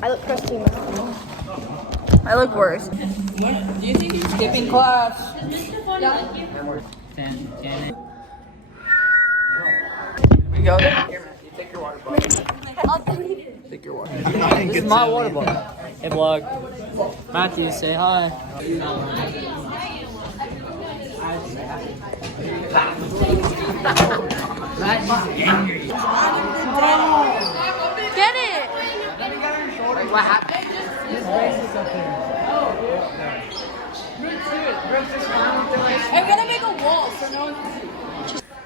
I look crusty. I look worse. Do you think he's skipping class? Yeah. We go. Here, man. You take your water bottle. Take your water. This is my water bottle. Hey, vlog. Matthew, say hi. Get it! What happened? I'm gonna make a wall so no one can see.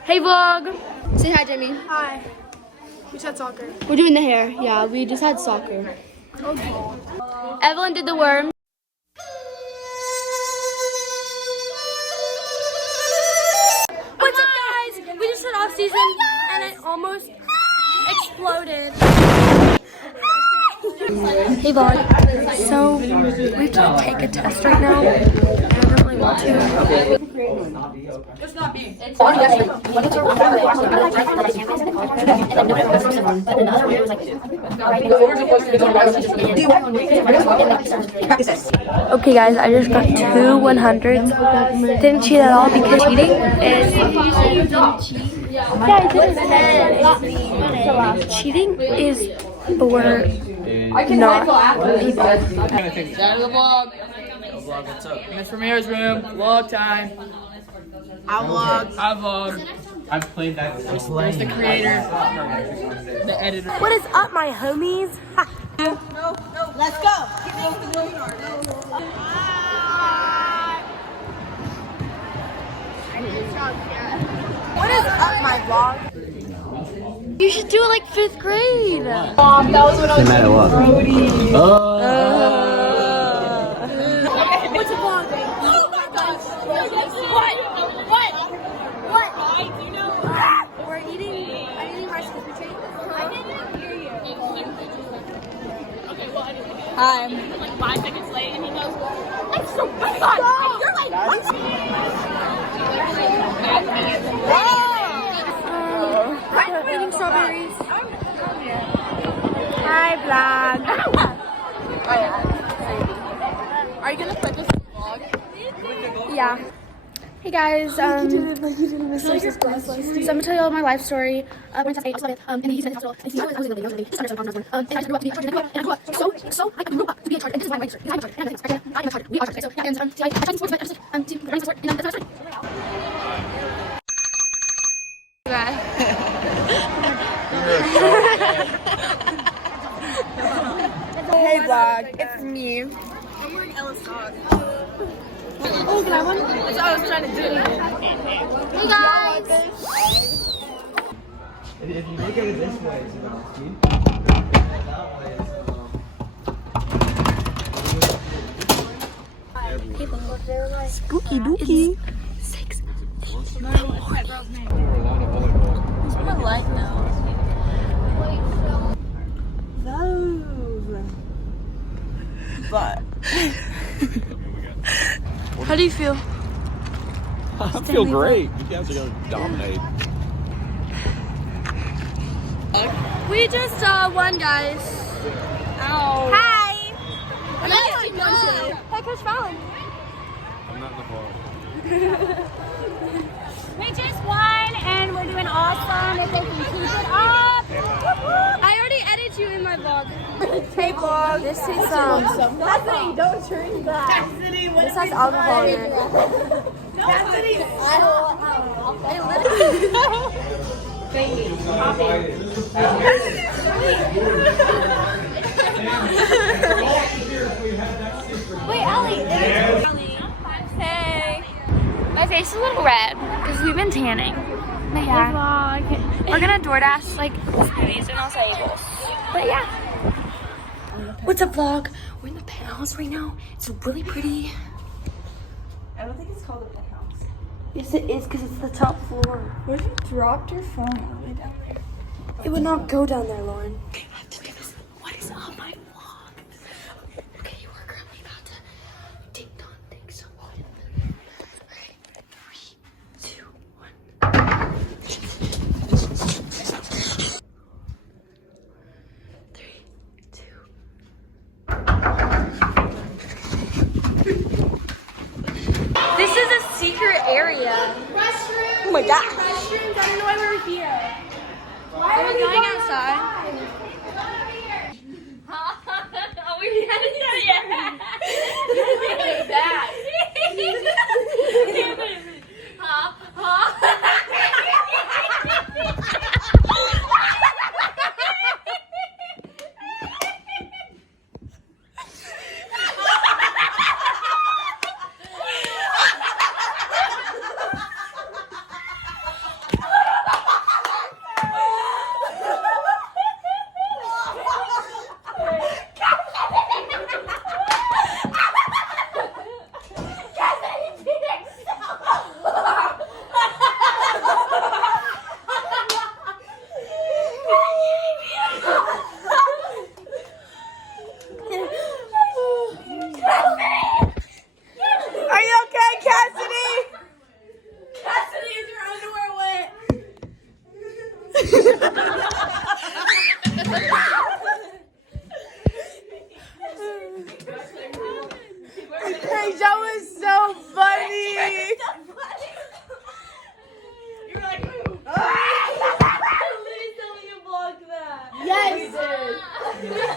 Hey vlog! Say hi, Jimmy. Hi. We just had soccer. We're doing the hair. Yeah, we just had soccer. Okay. Evelyn did the worm. What's up, guys? We just had off season and it almost exploded. Hey vlog. So we have to take a test right now. And I don't really want to. It's not me. Okay guys, I just got 2 100s. Didn't cheat at all because cheating is... Cheating is for not people. Dad of the vlog. Vlog, what's up? Miss Ramirez room. Vlog time. I vlog. I've played that. There's the creator, the editor. What is up, my homies? Let's go. What is up, my vlog? You should do it like 5th grade. That was when I was matter what? What's a vlog? Oh my gosh. What? We're eating. I'm eating Rice Krispie treat. I didn't hear you. Hi. Like 5 seconds late, and he goes, "I'm so bad." And you're like, "What?" I'm eating strawberries. Hi, vlog. Are you gonna put this vlog? Yeah. Hey guys, so I'm gonna tell you all my life story. Princess 8, I love it. And he's in the hospital. And I was in the lady. Just under 7 and I grew up to be a charger. And I grew up. So I grew up to be a charger. And this is why I'm charger. I'm a charger. And I'm a charger. We are chargers. So yeah, and I tried to sports, but I'm just to run sport. And that's my story. Hey vlog, it's me. I'm wearing Ella's socks. Oh, can I have one? That's what I was trying to do. Hey guys. If you look at it this way, it's about speed. That way, it's Spooky dookie. 6. What's my life now? But How do you feel? I feel great. You guys are going to dominate. We just won, guys. ow. Hi. Hi, Hey, Coach Fallon. I'm not in the bar. We just won, and we're doing awesome. If they can keep it up. I already edited you in my vlog. Hey vlog. This is Cassidy, don't turn back. this has alcohol in it. Cassidy, Wait, Ellie. Hey. My face is a little red because we've been tanning. But yeah, we're gonna DoorDash like smoothies and acai. But yeah. What's up, vlog? We're in the penthouse right now. It's really pretty. I don't think it's called a penthouse. Yes, it is because it's the top floor. What if you dropped your phone all the way down there? It would not go down there, Lauren. Okay, I have to do this. What is on my vlog? Okay, you are currently about to ding dong ding so what? Okay, 3, 2, 1. Are we going outside? Oh, we hadn't done it yet. That. Are you okay, Cassidy? Cassidy, is your underwear wet? Hey, that was so funny. You're like, please tell me you vlogged that. Yes.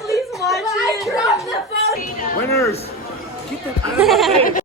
Please watch it. I dropped the phone. Winners! Get that out of the